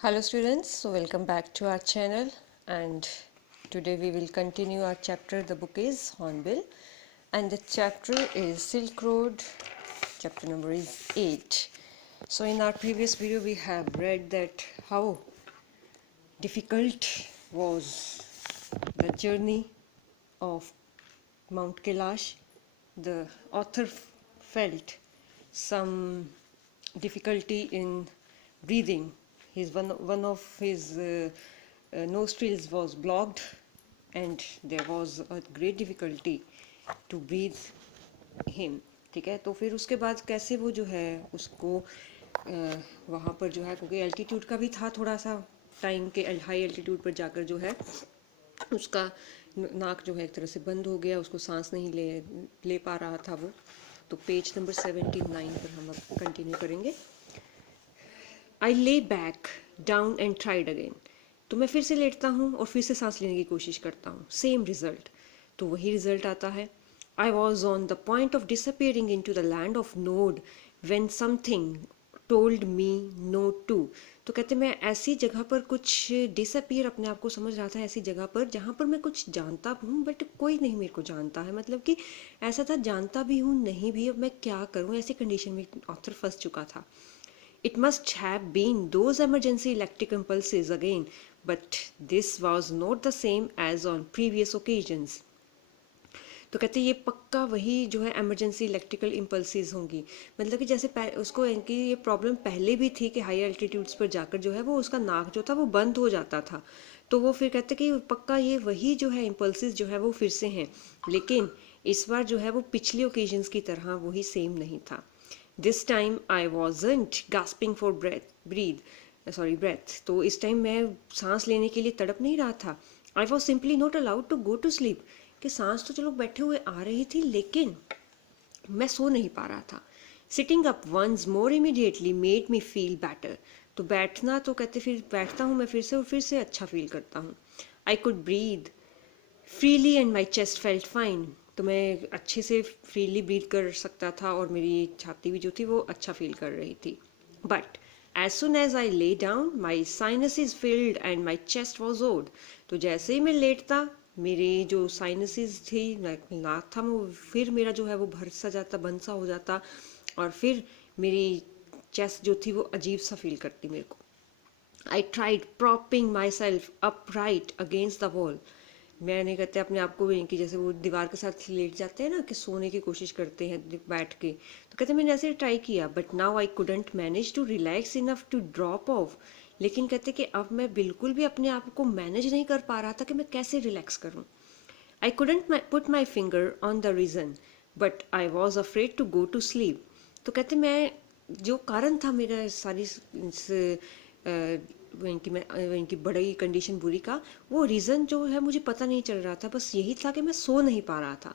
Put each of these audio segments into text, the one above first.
Hello students, so welcome back to our channel, and today we will continue our chapter. The book is Hornbill and the chapter is Silk Road. Chapter number is 8. So in our previous video we have read that how difficult was the journey of Mount Kailash. The author felt some difficulty in breathing. One of his nostrils was blocked, and there was a great difficulty to breathe him. ठीक है, तो फिर उसके बाद कैसे वो जो है उसको वहाँ पर जो है, क्योंकि एल्टीट्यूड का भी था थोड़ा सा टाइम के, हाई एल्टीट्यूड पर जाकर जो है उसका नाक जो है एक तरह से बंद हो गया, उसको सांस नहीं ले पा रहा था वो। तो पेज नंबर 79 पर हम अब कंटिन्यू करेंगे। I lay back down and tried again. तो मैं फिर से लेटता हूँ और फिर से सांस लेने की कोशिश करता हूँ, सेम रिजल्ट। तो वही रिजल्ट आता है। I was on the point of disappearing into the land of nod when something told me no too. तो कहते मैं ऐसी जगह पर कुछ डिसअपियर अपने आप को समझ रहा था, ऐसी जगह पर जहाँ पर मैं कुछ जानता हूँ बट कोई नहीं मेरे को जानता है। मतलब कि ऐसा था, जानता भी हूँ नहीं भी, अब मैं क्या करूँ, ऐसी कंडीशन में ऑथर फंस चुका था। It must have been those emergency electric impulses again, but this was not the same as on previous occasions. तो कहते ये पक्का वही जो है एमरजेंसी इलेक्ट्रिकल इम्पल्सेस होंगी। मतलब कि जैसे उसको इनकी ये प्रॉब्लम पहले भी थी कि हाई एल्टीट्यूड्स पर जाकर जो है वो उसका नाक जो था वो बंद हो जाता था। तो वो फिर कहते कि पक्का ये वही जो है इम्पल्सेस जो है वो फिर से हैं, लेकिन इस बार जो है वो पिछले ओकेजन्स की तरह वही सेम नहीं था। This time I wasn't gasping for breath. तो इस टाइम मैं सांस लेने के लिए तड़प नहीं रहा था। I was simply not allowed to go to sleep. कि सांस तो चलो बैठे हुए आ रही थी, लेकिन मैं सो नहीं पा रहा था। Sitting up once more immediately made me feel better. तो बैठना, तो कहते फिर बैठता हूँ मैं फिर से और फिर से अच्छा फील करता हूँ। I could breathe freely and my chest felt fine. तो मैं अच्छे से फ्रीली ब्रीथ कर सकता था और मेरी छाती भी जो थी वो अच्छा फील कर रही थी। But as soon as I lay down my sinuses filled and my chest was odd. तो जैसे ही मैं लेटता, मेरी जो साइनसिस थी, नाक था, वो फिर मेरा जो है वो भर सा जाता, बंद सा हो जाता, और फिर मेरी चेस्ट जो थी वो अजीब सा फील करती मेरे को। I tried propping my self up right against the wall. मैंने कहते अपने आप को भी कि जैसे वो दीवार के साथ लेट जाते हैं ना, कि सोने की कोशिश करते हैं बैठ के। तो कहते मैंने ऐसे ट्राई किया, but now I couldn't manage to relax enough to drop off. लेकिन कहते कि अब मैं बिल्कुल भी अपने आप को मैनेज नहीं कर पा रहा था कि मैं कैसे रिलैक्स करूं। I couldn't put my finger on the reason, but I was afraid to go to sleep. तो कहते मैं जो कारण था मेरा सारी इनकी बड़ी कंडीशन बुरी का, वो रीज़न जो है मुझे पता नहीं चल रहा था। बस यही था कि मैं सो नहीं पा रहा था।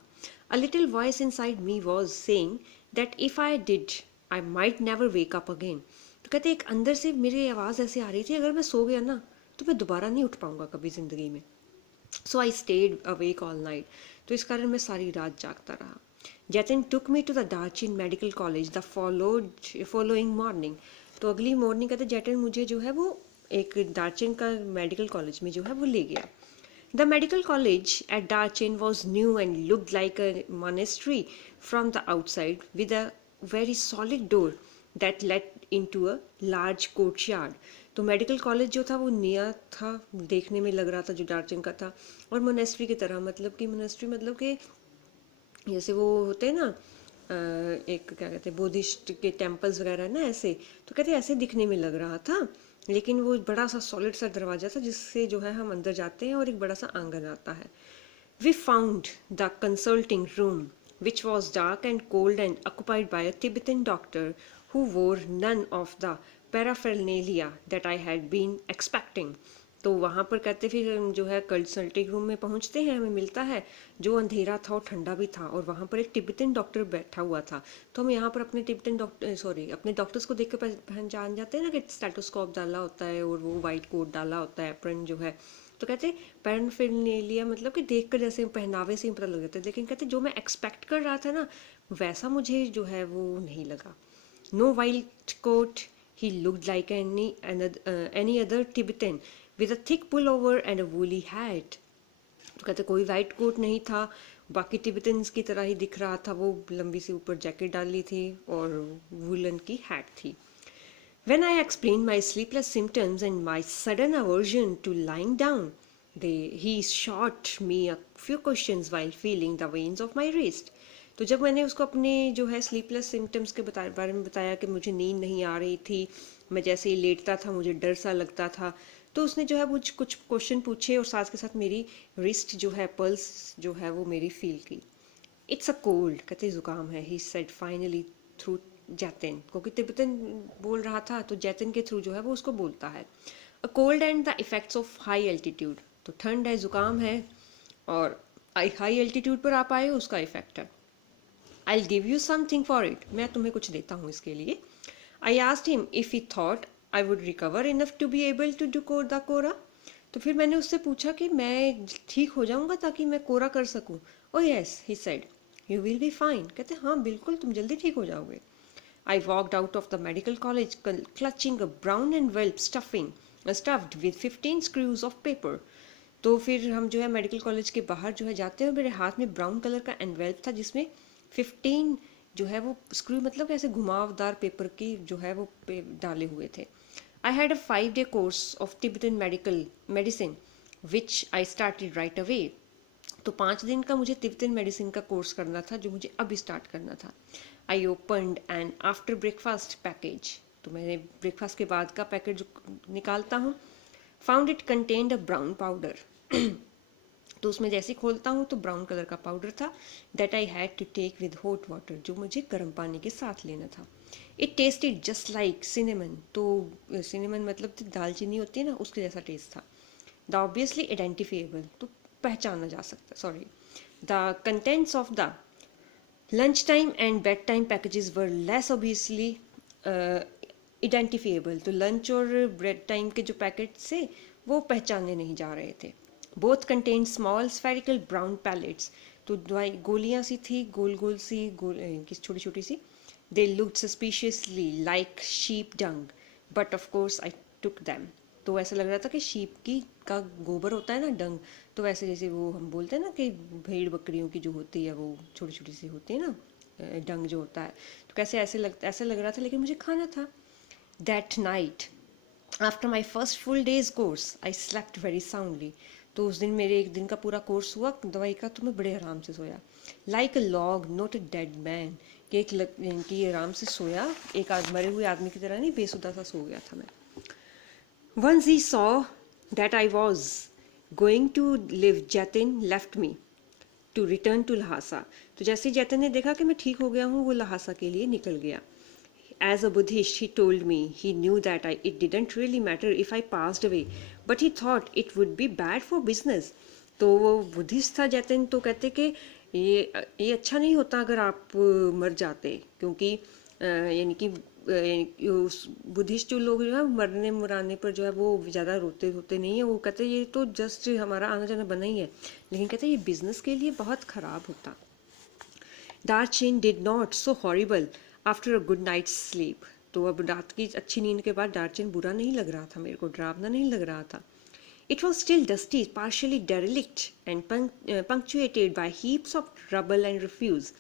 A little voice inside me was saying that if I did I might never wake up again. तो कहते एक अंदर से मेरी आवाज़ ऐसे आ रही थी, अगर मैं सो गया ना तो मैं दोबारा नहीं उठ पाऊंगा कभी ज़िंदगी में। So I stayed awake all night. तो इस कारण मैं सारी रात जागता रहा। Jatin took me to the Darchen medical college the following morning. तो अगली मॉर्निंग कहते जतिन मुझे जो है वो एक दार्चिन का मेडिकल कॉलेज में जो है वो ले गया। The medical college at Darchin was new and looked like a monastery from the outside, with a very solid door that led into a large courtyard. तो मेडिकल कॉलेज जो था वो नया था, देखने में लग रहा था जो दार्चिन का था, और मोनेस्ट्री की तरह। मतलब कि मोनेस्ट्री मतलब कि जैसे वो होते हैं ना, एक क्या कहते हैं बुद्धिस्ट के टेम्पल्स वगैरह ना, ऐसे। तो कहते ऐसे दिखने में लग रहा था, लेकिन वो बड़ा सा सॉलिड सा दरवाज़ा था जिससे जो है हम अंदर जाते हैं और एक बड़ा सा आंगन आता है। We found the consulting room which was dark and cold and occupied by a Tibetan doctor who wore none of the paraphernalia that I had been expecting. तो वहाँ पर कहते फिर हम जो है कंसल्टिंग रूम में पहुँचते हैं, हमें मिलता है जो अंधेरा था और ठंडा भी था, और वहाँ पर एक तिब्बतन डॉक्टर बैठा हुआ था। तो हम यहाँ पर अपने डॉक्टर्स को देख के पहचान जाते हैं ना, कि स्टेटोस्कोप डाला होता है और वो वाइट कोट डाला होता है, एप्रन जो है। तो कहते पैराफेरनेलिया मतलब कि देख कर जैसे पहनावे से ही पता लग जाता है, लेकिन कहते जो मैं एक्सपेक्ट कर रहा था ना वैसा मुझे जो है वो नहीं लगा। No white coat, He looked like any other Tibetan with a thick pullover and a woolly hat. तो कहते कोई वाइट कोट नहीं था, बाकी टिबेटन्स की तरह ही दिख रहा था, वो लंबी सी ऊपर जैकेट डाली थी और वूलन की हैट थी. When I explained my sleepless symptoms and my sudden aversion to lying down, he shot me a few questions while feeling the veins of my wrist. तो जब मैंने उसको अपने जो है स्लीपलेस सिम्टम्स के बारे में बताया कि मुझे नींद नहीं आ रही थी, मैं जैसे ही लेटता था मुझे डर सा लगता था, तो उसने जो है मुझ कुछ क्वेश्चन पूछे और साथ के साथ मेरी रिस्ट जो है, पल्स जो है वो मेरी फील की. इट्स अ कोल्ड, कहते जुकाम है, ही सेड फाइनली थ्रू जैतिन, क्योंकि तिब्बतन बोल रहा था तो जैतिन के थ्रू जो है वो उसको बोलता है. A cold and the effects of high altitude, तो ठंड है, जुकाम है और हाई एल्टीट्यूड पर आप आए उसका इफेक्ट है. I will give you something for it, मैं तुम्हें कुछ देता हूँ इसके लिए. I asked him if he thought I would recover enough to be able to do the kora. तो फिर मैंने उससे पूछा कि मैं ठीक हो जाऊंगा ताकि मैं कोरा कर सकूं. ओ yes, he said, you will be fine, कहते हाँ बिल्कुल तुम जल्दी ठीक हो जाओगे. I walked out of the medical college clutching a brown envelope stuffed with 15 screws of paper. तो फिर हम जो है मेडिकल कॉलेज के बाहर जो है जाते हुए मेरे हाथ में ब्राउन कलर का एनवेल्प था जिसमें 15 जो है वो स्क्रू, मतलब ऐसे घुमावदार पेपर की जो है वो डाले हुए थे. I had a 5-day course of Tibetan medicine which I started right away. तो 5 दिन का मुझे तिब्बतन मेडिसिन का कोर्स करना था जो मुझे अभी स्टार्ट करना था. I opened an after breakfast package, तो मैंने ब्रेकफास्ट के बाद का पैकेज निकालता हूँ. Found it contained a brown powder, तो उसमें जैसे ही खोलता हूँ तो ब्राउन कलर का पाउडर था. That I had to take with hot water, जो मुझे गर्म पानी के साथ लेना था. It tasted just like cinnamon, तो सिनेमन मतलब दालचीनी होती है ना, उसके जैसा टेस्ट था. द ऑब्वियसली आइडेंटिफिएबल, तो पहचाना जा सकता. Sorry, the contents of the lunch time and bed time packages were less obviously identifiable. तो लंच और ब्रेड टाइम के जो पैकेट थे वो पहचाने नहीं जा रहे थे. Both contain small spherical brown pellets, तो दवाई गोलियाँ सी थी, गोल गोल सी, छोटी छोटी सी. They looked suspiciously like sheep dung, but of course I took them. तो ऐसा लग रहा था कि शीप की का गोबर होता है ना, डंग, तो वैसे जैसे वो हम बोलते हैं ना कि भेड़ बकरियों की जो होती है वो छोटी छोटी सी होती है ना, डंग जो होता है, तो कैसे ऐसे लग रहा था, लेकिन मुझे खाना था. That night after my first full days course I slept very soundly. तो उस दिन मेरे एक दिन का पूरा कोर्स हुआ दवाई का, तो मैं बड़े आराम से सोया. Like a log not a dead man, कि आराम से सोया, एक मरे हुए आदमी की तरह नहीं, बेसुदा सा सो गया था मैं. Once he saw that I was going to live, Jatin left me to return to Lhasa. तो जैसे ही जैतिन ने देखा कि मैं ठीक हो गया हूँ, वो लहासा के लिए निकल गया. As a Buddhist, he told me he knew that it didn't really matter if I passed away, but he thought it would be bad for business. तो वो बुद्धिस्ट था जैतिन, तो कहते कि ये अच्छा नहीं होता अगर आप मर जाते, क्योंकि यानी कि बुद्धिस्ट जो लोग जो है मरने मुराने पर जो है वो ज़्यादा रोते होते नहीं है. वो कहते ये तो जस्ट हमारा आना जाना बना ही है, लेकिन कहते ये बिजनेस के लिए बहुत ख़राब होता. Darchen did not so horrible after a good night sleep. तो अब रात की अच्छी नींद के बाद दार्चिन बुरा नहीं लग रहा था, मेरे को डरावना नहीं लग रहा था. It was still dusty, partially derelict and punctuated by heaps of rubble and refuse.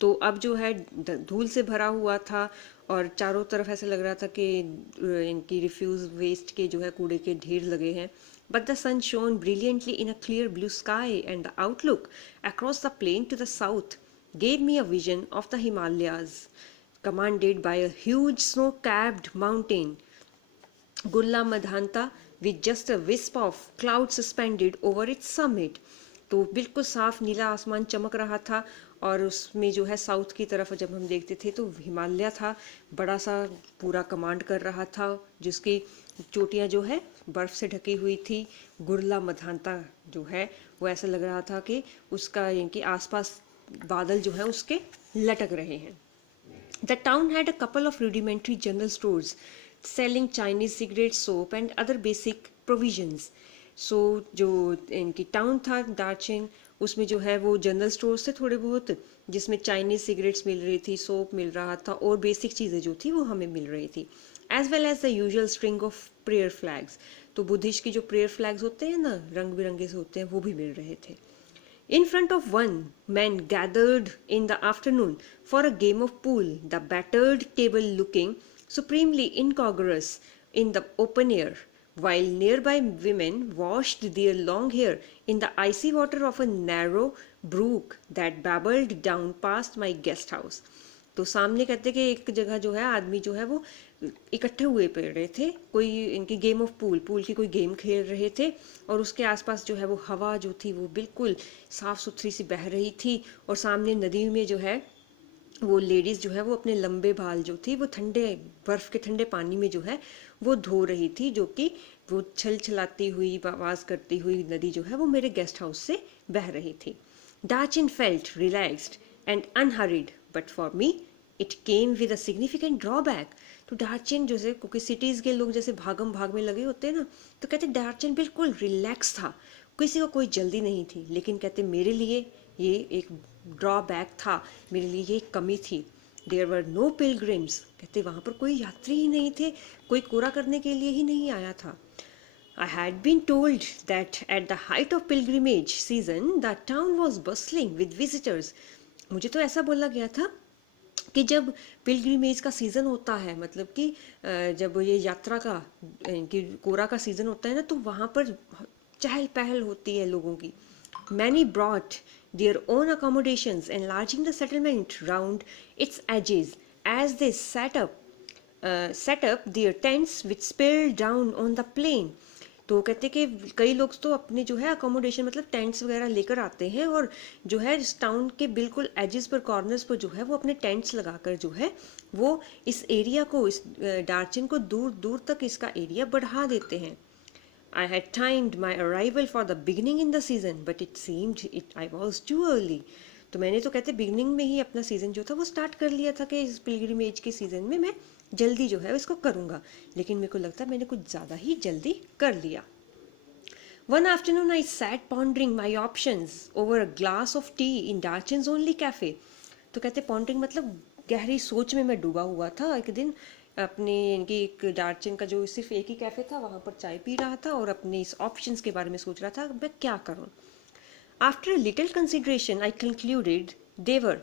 तो अब जो है धूल से भरा हुआ था और चारों तरफ ऐसे लग रहा था कि इनकी रिफ्यूज़ वेस्ट के जो है कूड़े के ढेर लगे हैं. But the sun shone brilliantly in a clear blue sky, and the outlook across the plain to the south gave me a vision of the Himalayas, commanded by a huge snow-capped mountain, Gulla Madhanta, with just a wisp of cloud suspended over its summit. तो बिल्कुल साफ नीला आसमान चमक रहा था और उसमें जो है साउथ की तरफ जब हम देखते थे तो हिमालय था, बड़ा सा पूरा कमांड कर रहा था, जिसकी चोटियाँ जो है बर्फ़ से ढकी हुई थी. गुरला मधानता जो है वो ऐसा लग रहा था कि उसका इनके आसपास बादल जो है उसके लटक रहे हैं. The town had a couple of rudimentary general stores selling Chinese cigarette soap and other basic provisions. सो जो इनकी टाउन था दार्चिन, उसमें जो है वो जनरल स्टोर्स थे थोड़े बहुत, जिसमें चाइनीज़ सिगरेट्स मिल रही थी, सोप मिल रहा था और बेसिक चीज़ें जो थी वो हमें मिल रही थी. As well as the usual string of prayer flags. तो बुद्धिस्ट की जो प्रेयर फ्लैग्स होते हैं ना, रंग बिरंगे से होते हैं, वो भी मिल रहे थे। In front of one, men gathered in the afternoon for a game of pool, the battered table looking supremely incongruous in the open air, while nearby women washed their long hair in the icy water of a narrow brook that babbled down past my guest house. तो सामने कहते कि एक जगह जो है आदमी जो है वो इकट्ठे हुए पड़े थे, कोई इनकी गेम ऑफ पूल की कोई गेम खेल रहे थे, और उसके आसपास जो है वो हवा जो थी वो बिल्कुल साफ़ सुथरी सी बह रही थी, और सामने नदी में जो है वो लेडीज़ जो है वो अपने लंबे बाल जो थी वो ठंडे बर्फ़ के ठंडे पानी में जो है वो धो रही थी, जो कि वो छल छलाती हुई आवाज़ करती हुई नदी जो है वो मेरे गेस्ट हाउस से बह रही थी। Darchin felt relaxed and unhurried, but for me it came with a significant drawback. तो डार्चिन जैसे, क्योंकि सिटीज़ के लोग जैसे भागम भाग में लगे होते हैं ना, तो कहते डार्चिन बिल्कुल रिलैक्स था, किसी को कोई जल्दी नहीं थी, लेकिन कहते मेरे लिए ये एक ड्रॉबैक था, मेरे लिए ये एक कमी थी। देयर वर नो पिलग्रिम्स, कहते वहाँ पर कोई यात्री ही नहीं थे, कोई कोरा करने के लिए ही नहीं आया था। I had been told that at the height of pilgrimage season the town was bustling with visitors. मुझे तो ऐसा बोला गया था कि जब पिलग्रिमेज का सीज़न होता है, मतलब कि जब ये यात्रा का कि कोरा का सीज़न होता है ना, तो वहाँ पर चहल पहल होती है लोगों की। Many brought their own accommodations, enlarging the settlement round its edges as they set up their tents which spilled down on the plain. तो कहते कि कई लोग तो अपने जो है अकोमोडेशन मतलब टेंट्स वगैरह लेकर आते हैं, और जो है इस टाउन के बिल्कुल एजेस पर, कॉर्नर्स पर जो है वो अपने टेंट्स लगाकर जो है वो इस एरिया को, इस डार्चिन को दूर दूर तक इसका एरिया बढ़ा देते हैं। I had timed my arrival for the beginning in the season, but it seemed I was too early. तो मैंने तो कहते बिगनिंग में ही अपना सीज़न जो था वो स्टार्ट कर लिया था कि इस पिलग्रिमेज के सीज़न में मैं जल्दी जो है इसको करूँगा, लेकिन मेरे को लगता है मैंने कुछ ज़्यादा ही जल्दी कर लिया। One afternoon I sat pondering my options over a glass of tea in Darchin's only cafe. तो कहते पॉन्डरिंग मतलब गहरी सोच में मैं डूबा हुआ था। एक दिन अपने इनकी एक डार्चिन का जो सिर्फ एक ही कैफ़े था वहाँ पर चाय पी रहा था और अपने इस ऑप्शंस के बारे में सोच रहा था मैं क्या करूँ। After a little consideration I concluded they were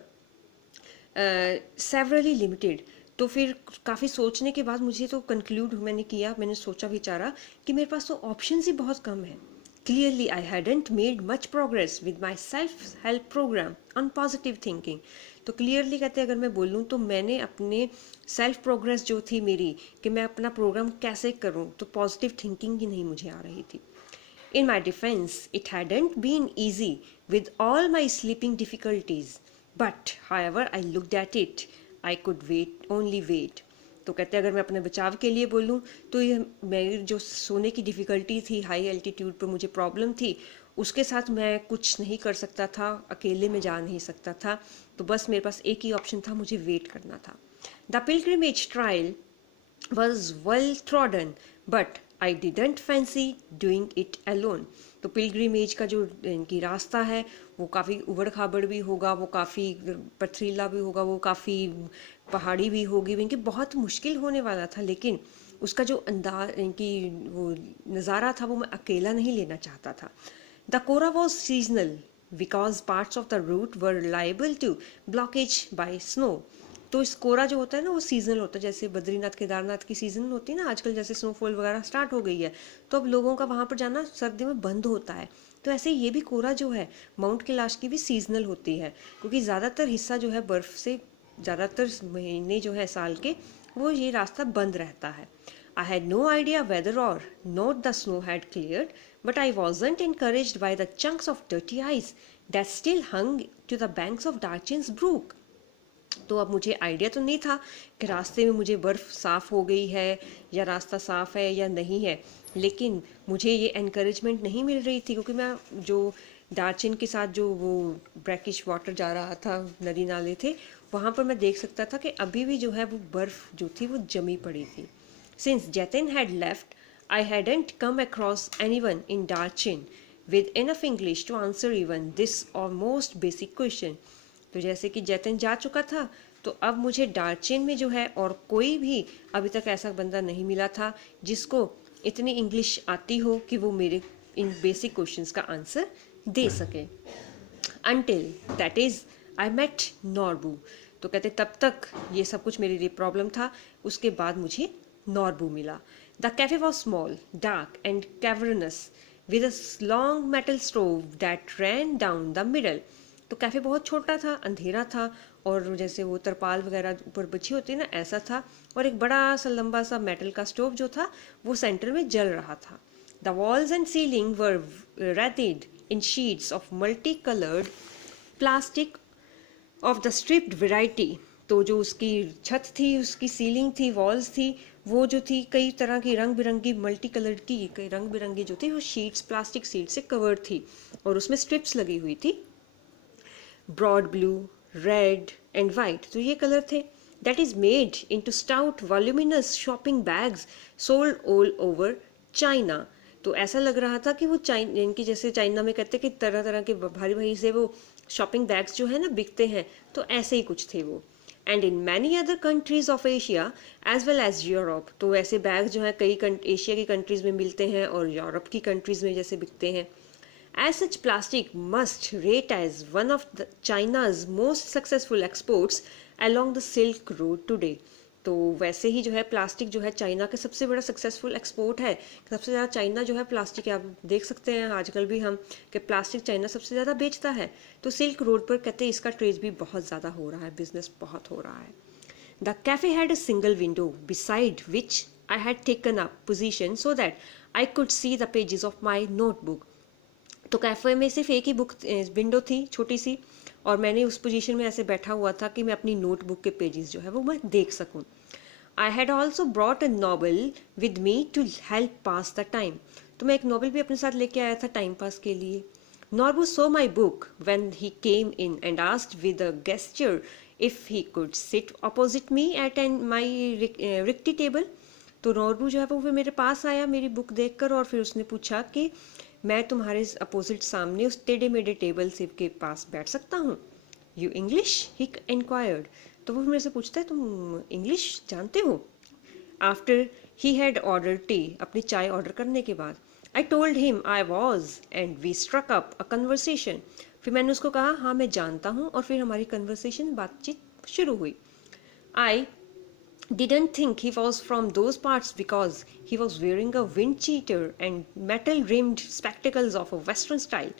severally limited. तो फिर काफ़ी सोचने के बाद मुझे तो कंक्लूड मैंने किया, मैंने सोचा विचारा कि मेरे पास तो ऑप्शंस ही बहुत कम है। Clearly I hadn't made much progress with my self-help program on positive thinking. तो क्लियरली कहते अगर मैं बोलूँ तो मैंने अपने सेल्फ प्रोग्रेस जो थी मेरी कि मैं अपना प्रोग्राम कैसे करूँ, तो पॉजिटिव थिंकिंग ही नहीं मुझे आ रही थी। In my defense, it hadn't been easy with all my sleeping difficulties, but however I looked at it, I could only wait. तो कहते अगर मैं अपने बचाव के लिए बोलूँ तो ये मेरी जो सोने की डिफ़िकल्टी थी, हाई एल्टीट्यूड पर मुझे प्रॉब्लम थी, उसके साथ मैं कुछ नहीं कर सकता था, अकेले में जा नहीं सकता था, तो बस मेरे पास एक ही ऑप्शन था, मुझे वेट करना था। The pilgrimage trial was well trodden, but I didn't fancy doing it alone. तो पिलग्रिमेज का जो इनकी रास्ता है वो काफ़ी उबड़ खाबड़ भी होगा, वो काफ़ी पथरीला भी होगा, वो काफ़ी पहाड़ी भी होगी, इनकी बहुत मुश्किल होने वाला था, लेकिन उसका जो अंदाज इनकी वो नज़ारा था वो मैं अकेला नहीं लेना चाहता था। The kora was seasonal because parts of the route were liable to blockage by snow. तो इस कोरा जो होता है ना वो सीजनल होता है, जैसे बद्रीनाथ केदारनाथ की सीज़न होती है ना आजकल, जैसे स्नोफॉल वगैरह स्टार्ट हो गई है तो अब लोगों का वहाँ पर जाना सर्दी में बंद होता है। तो ऐसे ये भी कोरा जो है माउंट कैलाश की भी सीजनल होती है, क्योंकि ज़्यादातर हिस्सा जो है बर्फ़ से ज़्यादातर महीने जो है साल के वो ये रास्ता बंद रहता है। I had no idea whether or not the snow had cleared, but I wasn't encouraged by the chunks of dirty ice that still hung to the banks of Darchin's brook. तो अब मुझे आइडिया तो नहीं था कि रास्ते में मुझे बर्फ़ साफ़ हो गई है या रास्ता साफ़ है या नहीं है, लेकिन मुझे ये एनकरेजमेंट नहीं मिल रही थी, क्योंकि मैं जो डार्चिन के साथ जो वो ब्रैकिश वाटर जा रहा था, नदी नाले थे, वहाँ पर मैं देख सकता था कि अभी भी जो है वो बर्फ़ जो थी वो जमी पड़ी थी। Since Jatin had left, I hadn't come across anyone in Darchin with enough English to answer even this or most basic question. तो जैसे कि जैतन जा चुका था तो अब मुझे डार्चिन में जो है और कोई भी अभी तक ऐसा बंदा नहीं मिला था जिसको इतनी इंग्लिश आती हो कि वो मेरे इन बेसिक क्वेश्चंस का आंसर दे सके। Until that is I met Norbu. तो कहते तब तक ये सब कुछ मेरे लिए प्रॉब्लम था, उसके बाद मुझे नॉर्बू मिला। The cafe was small dark and cavernous with a long metal stove that rain down the middle. तो कैफ़े बहुत छोटा था, अंधेरा था, और जैसे वो तरपाल वगैरह ऊपर बिछी होती है ना, ऐसा था, और एक बड़ा सा लंबा सा मेटल का स्टोव जो था वो सेंटर में जल रहा था। The walls and ceiling were wreathed in sheets of multicolored plastic of the stripped variety। तो जो उसकी छत थी, उसकी सीलिंग थी, वॉल्स थी, वो जो थी कई तरह की रंग बिरंगी मल्टी कलर्ड की, कई रंग बिरंगी जो थी वो शीट्स, प्लास्टिक शीट से कवर्ड थी, और उसमें स्ट्रिप्स लगी हुई थी, broad blue, red and white. तो ये कलर थे। That is made into stout voluminous shopping bags sold all over China. तो ऐसा लग रहा था कि वो इनकी जैसे चाइना में कहते हैं कि तरह तरह के भारी भारी से वो शॉपिंग बैग्स जो है ना बिकते हैं, तो ऐसे ही कुछ थे वो। And in many other countries of Asia as well as Europe. तो ऐसे बैग जो है कई एशिया की कंट्रीज में मिलते हैं और यूरोप की कंट्रीज में जैसे बिकते हैं। As such, plastic must rate as one of China's most successful exports along the Silk Road today। तो वैसे ही जो है प्लास्टिक जो है चाइना का सबसे बड़ा सक्सेसफुल एक्सपोर्ट है। सबसे ज़्यादा चाइना जो है प्लास्टिक, आप देख सकते हैं आजकल भी हम कि प्लास्टिक चाइना सबसे ज़्यादा बेचता है। तो सिल्क रोड पर कहते हैं इसका ट्रेड भी बहुत ज़्यादा हो रहा है, बिजनेस बहुत हो रहा है। The cafe had a single window beside which I had taken up position so that I could see the pages of my notebook. तो कैफ़े में सिर्फ एक ही बुक विंडो थी छोटी सी, और मैंने उस पोजीशन में ऐसे बैठा हुआ था कि मैं अपनी नोटबुक के पेजेस जो है वो मैं देख सकूं। I had also brought a novel with me to help pass the time. तो मैं एक नॉवल भी अपने साथ लेके आया था टाइम पास के लिए। Norbu so my book when he came in and asked with a gesture if he could sit opposite me at end my rickety table. तो नॉर्बू जो है वो फिर मेरे पास आया मेरी बुक देखकर, और फिर उसने पूछा कि मैं तुम्हारे अपोजिट सामने उस टेढ़े मेढ़े टेबल से के पास बैठ सकता हूँ। You English he inquired. तो वो मेरे से पूछता है तुम इंग्लिश जानते हो। After he had ordered tea, अपनी चाय ऑर्डर करने के बाद, I told him I was and we struck up a conversation. फिर मैंने उसको कहा हाँ मैं जानता हूँ, और फिर हमारी कन्वर्सेशन बातचीत शुरू हुई। आई didn't think he was from those parts because he was wearing a wind cheater and metal rimmed spectacles of a western style।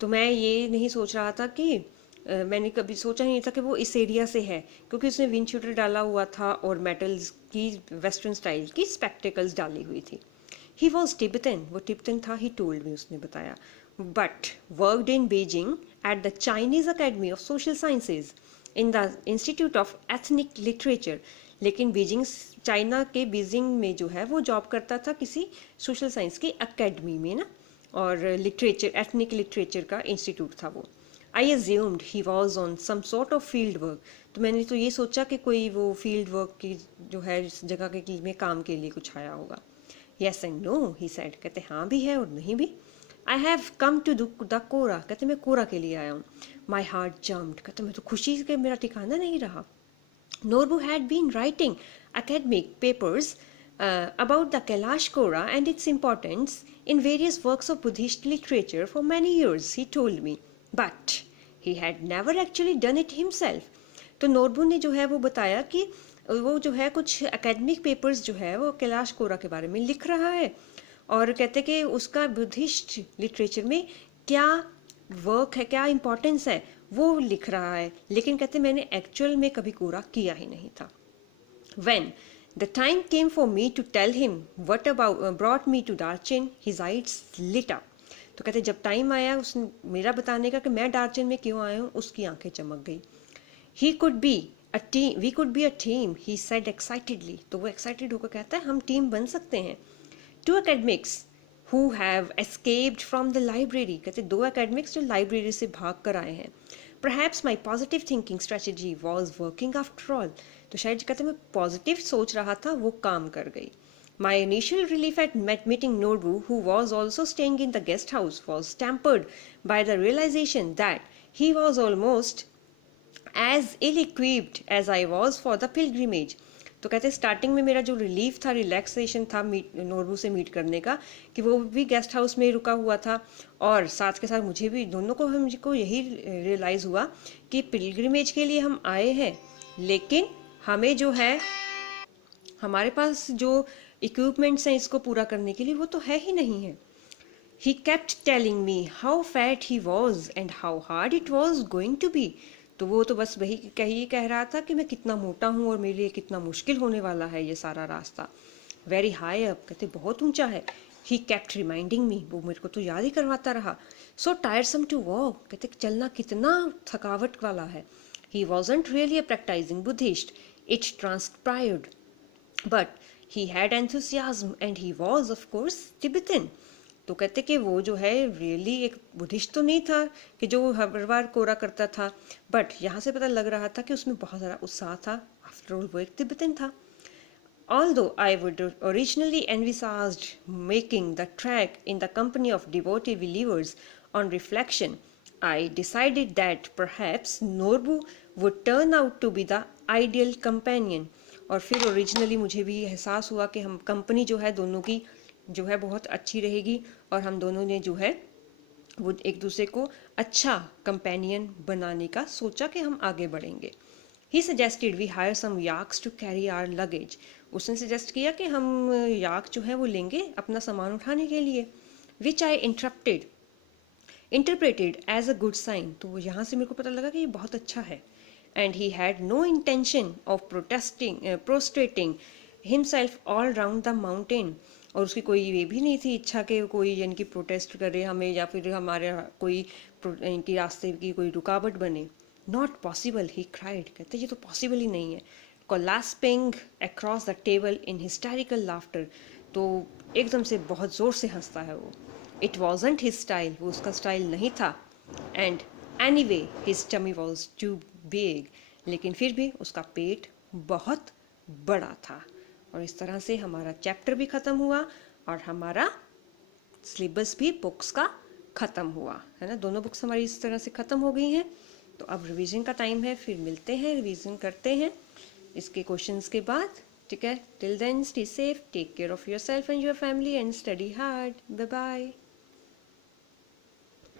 तो मैं ये नहीं सोच रहा था कि मैंने कभी सोचा नहीं था कि वो इस एरिया से है, क्योंकि उसने विंड शूटर डाला हुआ था और मेटल्स की वेस्टर्न स्टाइल की स्पेक्टिकल्स डाली हुई थी। ही वॉज टिबेटन, वो टिबेटन था, ही टोल्ड मी, उसने बताया, but worked in Beijing at the Chinese academy of social sciences in the institute of ethnic literature. लेकिन बीजिंग, चाइना के बीजिंग में जो है वो जॉब करता था किसी सोशल साइंस की अकेडमी में ना, और लिटरेचर, एथनिक लिटरेचर का इंस्टीट्यूट था वो। I assumed he was on some sort of field work. तो मैंने तो ये सोचा कि कोई वो फील्ड वर्क की जो है इस जगह के में काम के लिए कुछ आया होगा। Yes and no he said, कहते हाँ भी है और नहीं भी। I have come to the kora, कहते मैं कोरा के लिए आया हूँ। माई हार्ट जम्प्ड, कहते मैं तो खुशी के मेरा ठिकाना नहीं रहा। Norbu had been writing academic papers about the Kailash Kora and its importance in various works of Buddhist literature for many years, he told me, but he had never actually done it himself। तो नोरबू ने जो है वो बताया कि वो जो है कुछ एकेडमिक पेपर्स जो है वो कैलाश कोरा के बारे में लिख रहा है, और कहते कि उसका बुद्धिस्ट लिटरेचर में क्या वर्क है, क्या इम्पोर्टेंस है, वो लिख रहा है, लेकिन कहते मैंने एक्चुअल में कभी कोरा किया ही नहीं था। When the time came for me to tell him what about brought me to Darchin, his eyes lit up। तो कहते जब टाइम आया उस मेरा बताने का कि मैं डार्चिन में क्यों आया हूँ, उसकी आंखें चमक गई। He could be a team, we could be a team, he said excitedly। तो वो एक्साइटेड होकर कहता है हम टीम बन सकते हैं। Two academics who have escaped from the library, कहते दो academics जो लाइब्रेरी से भाग कर आए हैं। Perhaps my positive thinking strategy was working after all। तो शायद कहते मैं पॉजिटिव सोच रहा था, वो काम कर गई। My initial relief at meeting Norbu, who was also staying in the guest house, was tempered by the realization that he was almost as ill equipped as I was for the pilgrimage. तो कहते हैं starting में मेरा जो relief था, relaxation था नोरबू से meet करने का, कि वो भी गेस्ट हाउस में रुका हुआ था, और साथ के साथ मुझे भी, दोनों को हमको यही रियलाइज़ हुआ कि पिलग्रिमेज के लिए हम आए हैं, लेकिन हमें जो है, हमारे पास जो इक्विपमेंट्स हैं इसको पूरा करने के लिए, वो तो है ही नहीं है। He kept telling me how fat he was and how hard it was going to be. तो वो तो बस वही कह रहा था कि मैं कितना मोटा हूँ और मेरे लिए कितना मुश्किल होने वाला है ये सारा रास्ता। Very high up, कहते बहुत ऊंचा है। He kept reminding me, वो मेरे को तो याद ही करवाता रहा। So tiresome to walk, कहते चलना कितना थकावट वाला है। He wasn't really a practicing Buddhist, it transpired, but he had enthusiasm and he was of course Tibetan. तो कहते कि वो जो है रियली एक बुद्धिस्ट तो नहीं था कि जो हर बार कोरा करता था, बट यहाँ से पता लग रहा था कि उसमें बहुत ज़्यादा उत्साह था। आफ्टर ऑल वो एक तिब्बतन था। Although I would originally envisaged making the trek in the company of devotee believers, on reflection, I decided that perhaps Norbu would turn out to be the ideal companion. और फिर originally मुझे भी एहसास हुआ कि हम company जो है दोनों की जो है बहुत अच्छी रहेगी, और हम दोनों ने जो है वो एक दूसरे को अच्छा कंपेनियन बनाने का सोचा कि हम आगे बढ़ेंगे। He suggested we hire some yaks to carry our luggage. उसने सजेस्ट किया कि हम याक जो है वो लेंगे अपना सामान उठाने के लिए। Which I interpreted as a good sign. तो यहाँ से मेरे को पता लगा कि ये बहुत अच्छा है। And he had no intention of prostrating himself all round the mountain. और उसकी कोई ये भी नहीं थी इच्छा कि कोई इनकी प्रोटेस्ट करे हमें, या फिर हमारे कोई इनकी रास्ते की कोई रुकावट बने। Not possible, he cried. कहते ये तो पॉसिबल ही नहीं है। Collapsing across the table in hysterical laughter. तो एकदम से बहुत ज़ोर से हंसता है वो। इट वॉजंट हिज स्टाइल, वो उसका स्टाइल नहीं था। And anyway his tummy was too big, लेकिन फिर भी उसका पेट बहुत बड़ा था। और इस तरह से हमारा चैप्टर भी ख़त्म हुआ और हमारा सिलेबस भी बुक्स का ख़त्म हुआ है ना। दोनों बुक्स हमारी इस तरह से ख़त्म हो गई हैं। तो अब रिवीजन का टाइम है, फिर मिलते हैं, रिवीजन करते हैं इसके क्वेश्चंस के बाद। ठीक है, till then stay safe, take care of yourself and your family and study hard. Bye bye.